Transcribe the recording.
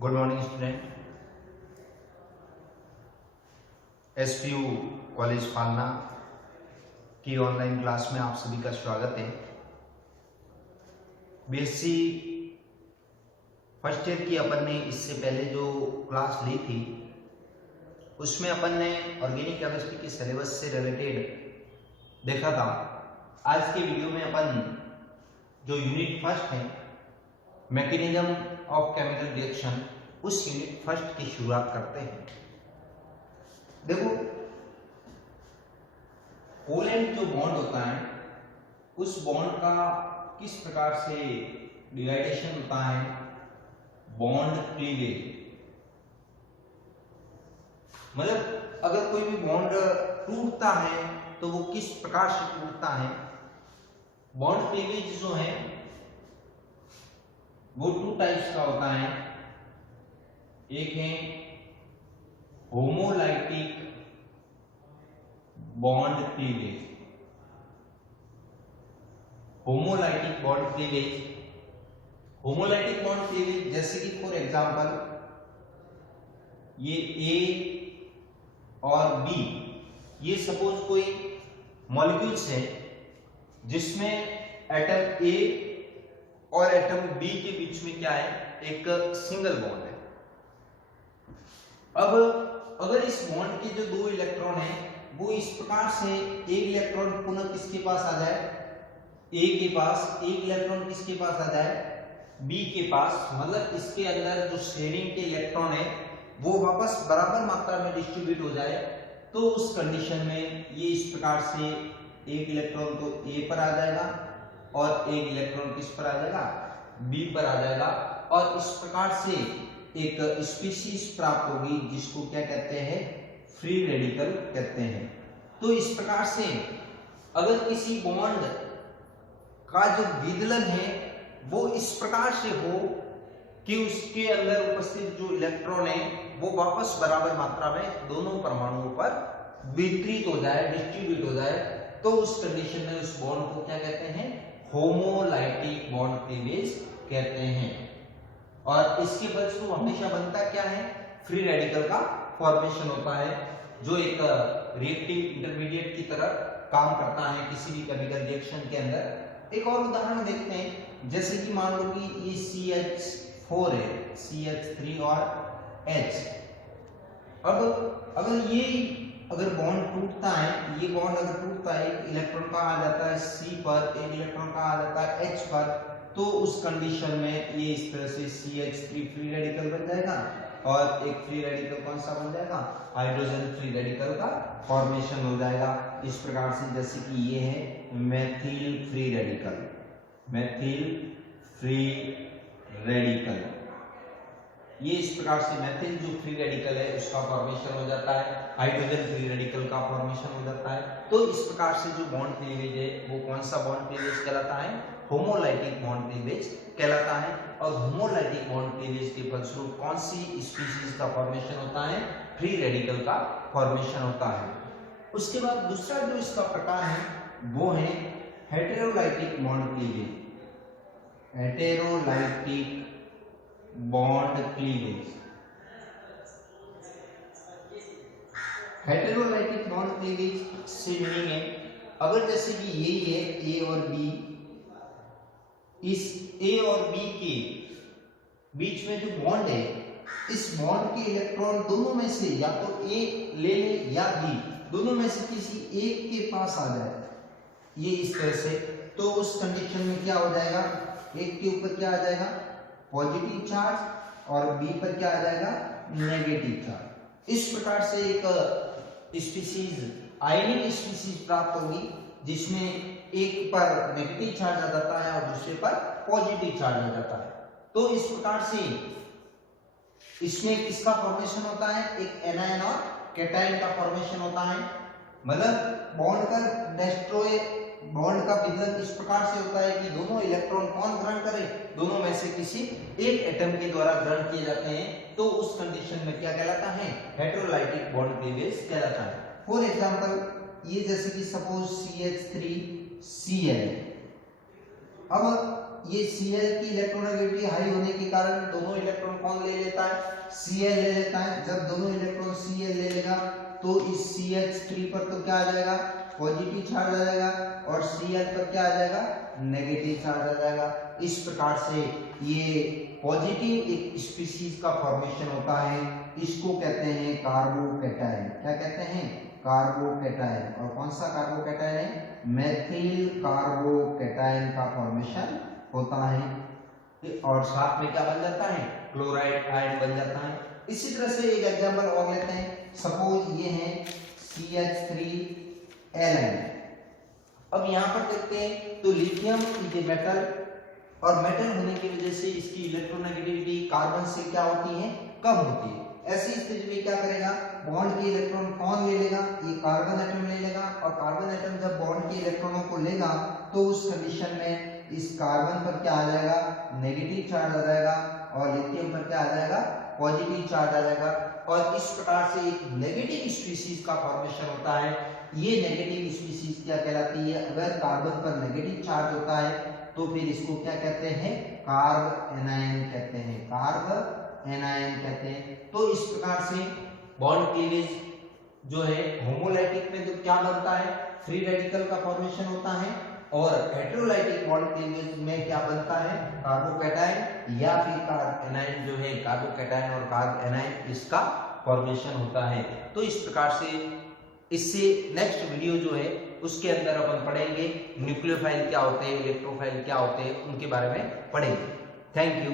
Good morning student. SPU college Falna की online class में आप सभी का स्वागत है। बीएससी फर्स्ट ईयर की अपन ने इससे पहले जो क्लास ली थी उसमें अपन ने ऑर्गेनिक केमिस्ट्री के सिलेबस से रिलेटेड देखा था। आज के वीडियो में अपन जो यूनिट फर्स्ट है मैकेनिज्म ऑफ केमिकल रिएक्शन, उस यूनिट फर्स्ट की शुरुआत करते हैं। देखो, कोवेलेंट जो बॉन्ड होता है उस बॉन्ड का किस प्रकार से डिवाइडेशन होता है, बॉन्ड क्लीवेज। मतलब अगर कोई भी बॉन्ड टूटता है तो वो किस प्रकार से टूटता है। बॉन्ड क्लीवेज जो है वो टू टाइप्स का होता है। एक है homolytic bond cleavage. Homolytic bond cleavage, homolytic bond cleavage जैसे कि फॉर एग्जांपल ये ए और बी, ये सपोज कोई मॉलिक्यूल्स है जिसमें एटम ए और एटम बी के बीच में क्या है, एक सिंगल बॉन्ड है। अब अगर इस बॉन्ड के जो दो इलेक्ट्रॉन है वो इस प्रकार से एक इलेक्ट्रॉन पुनः किसके पास आ जाए, ए के पास, एक इलेक्ट्रॉन किसके पास आ जाए, बी के पास, मतलब इसके अंदर जो शेयरिंग के इलेक्ट्रॉन है वो वापस बराबर मात्रा में डिस्ट्रीब्यूट हो जाए, तो उस कंडीशन में ये इस प्रकार से एक इलेक्ट्रॉन तो ए पर आ जाएगा और एक इलेक्ट्रॉन किस पर आ जाएगा, बी पर आ जाएगा। और इस प्रकार से एक स्पीशीज प्राप्त होगी जिसको क्या कहते हैं, फ्री रेडिकल कहते हैं। तो इस प्रकार से अगर किसी बॉन्ड का जो विदलन है वो इस प्रकार से हो कि उसके अंदर उपस्थित जो इलेक्ट्रॉन है वो वापस बराबर मात्रा में दोनों परमाणुओं पर वितरित हो जाए, डिस्ट्रीब्यूट हो जाए, तो उस कंडीशन में उस बॉन्ड को क्या कहते हैं, होमोलाइटिक बॉन्ड क्लीवेज कहते हैं। और इसके फलस्वरूप हमेशा बनता क्या है, फ्री रेडिकल का फॉर्मेशन होता है जो एक रिएक्टिव इंटरमीडिएट की तरह काम करता है किसी भी केमिकल रिएक्शन के अंदर। एक और उदाहरण देखते हैं, जैसे कि मान लो कि ये CH4 है, CH3 और H। अब अगर बॉन्ड टूटता है, ये बॉन्ड अगर टूटता है, एक इलेक्ट्रॉन का आ जाता है C पर, एक इलेक्ट्रॉन का आ जाता है H पर, तो उस कंडीशन में ये इस तरह से CH3 फ्री रेडिकल बन जाएगा और एक फ्री रेडिकल कौन सा बन जाएगा, हाइड्रोजन फ्री रेडिकल का फॉर्मेशन हो जाएगा। इस प्रकार से जैसे कि ये है methyl free radical, methyl free radical, ये इस प्रकार से मेथिल जो फ्री रेडिकल है उसका फॉर्मेशन हो जाता है, हाइड्रोजन फ्री रेडिकल का फॉर्मेशन हो जाता है। तो इस प्रकार से जो बॉन्ड क्लीवेज है वो कौन सा बॉन्ड क्लीवेज कहलाता है, होमोलाइटिक बॉन्ड क्लीवेज कहलाता है। और होमोलाइटिक बॉन्ड क्लीवेज के फलस्वरूप कौन सी स्पीशीज का फॉर्मेशन होता है, फ्री रेडिकल का फॉर्मेशन होता है। उसके बाद दूसरा जो इसका प्रकार है वो है heterolytic bond cleavage, heterolytic bond cleavage. Heterolytic bond cleavage से मीनिंग है, अगर जैसे कि यही है ए और बी, इस ए और बी के बीच में जो बॉन्ड है, इस बॉन्ड के इलेक्ट्रॉन दोनों में से या तो ए ले ले या बी, दोनों में से किसी एक के पास आ जाए, ये इस तरह से, तो उस कंडीशन में क्या हो जाएगा, एक के ऊपर क्या आ जाएगा, पॉजिटिव चार्ज, और बी पर क्या आ जाएगा, नेगेटिव चार्ज। इस प्रकार से एक स्पीशीज, आयनिक स्पीशीज प्राप्त होगी जिसमें एक पर नेगेटिव चार्ज आ जाता है और दूसरे पर पॉजिटिव चार्ज आ जाता है। तो इस प्रकार से इसमें किसका फॉर्मेशन होता है, एक एनायन और कैटायन का फॉर्मेशन होता है। मतलब बॉन्ड का डेस्ट्रॉय, बॉन्ड का विदलन इस प्रकार से होता है कि दोनों इलेक्ट्रॉन कौन ग्रहण करे, दोनों में से किसी एक एटम के द्वारा ग्रहण किए जाते हैं, तो उस कंडीशन में क्या कहलाता है, हेटेरोलाइटिक बॉन्ड क्लीवेज कहलाता है। फॉर एग्जांपल ये जैसे कि सपोज CH3Cl, अब ये Cl की इलेक्ट्रोनेगेटिविटी हाई होने के कारण दोनों इलेक्ट्रॉन कौन ले लेता है, Cl ले लेता है। जब दोनों इलेक्ट्रॉन Cl ले लेगा तो इस CH3 पर तो क्या आ जाएगा, पॉजिटिव चार्ज आ जाएगा, और Cl पर क्या आ जाएगा, नेगेटिव चार्ज आ जाएगा। इस प्रकार से ये पॉजिटिव एक स्पीशीज का फॉर्मेशन होता है, इसको कहते हैं कार्बोकैटायन। क्या कहते हैं, कार्बोकैटायन। और कौन सा कार्बोकैटायन है, मेथिल कार्बोकैटायन का फॉर्मेशन होता है। और साथ में क्या बन जाता है, क्लोराइड आयन बन जाता है। इसी तरह से एक एग्जांपल और लेते हैं। सपोज ये है CH3Ln। अब यहाँ पर देखते हैं तो लिथियम इज ए मेटल, और मेटल होने की वजह से इसकी इलेक्ट्रोनेगेटिविटी कार्बन से क्या होती है, कम होती है। ऐसी स्थिति में क्या करेगा, बॉन्ड के इलेक्ट्रॉन कौन ले लेगा, ये कार्बन एटम ले लेगा, और कार्बन एटम जब बॉन्ड के इलेक्ट्रॉनों को लेगा तो उस कंडीशन में इस कार्बन पर क्या आ जाएगा, नेगेटिव चार्ज आ जाएगा, और लिथियम पर क्या आ जाएगा, पॉजिटिव चार्ज आ जाएगा। और इस प्रकार से एक नेगेटिव स्पीशीज का फॉर्मेशन होता है। ये नेगेटिव स्पीशीज क्या कहलाती है, अगर कार्बन पर नेगेटिव चार्ज होता है तो फिर इसको क्या कहते हैं, कार्ब एनायन कहते हैं, कार्ब एनायन कहते हैं। तो इस प्रकार से बॉन्ड क्लीवेज जो है होमोलाइटिक में तो क्या बनता है, फ्री रेडिकल का फॉर्मेशन होता है, और हेटेरोलाइटिक बॉन्ड क्लीवेज में क्या बनता है, कार्बोकैटायन या फिर कार्ब एनायन जो है, कार्बोकैटायन और कार्ब एनायन इसका फॉर्मेशन होता है। तो इस प्रकार से इससे नेक्स्ट वीडियो जो है उसके अंदर अपन पढ़ेंगे न्यूक्लियोफाइल क्या होते हैं, इलेक्ट्रोफाइल क्या होते हैं, उनके बारे में पढ़ेंगे। Thank you.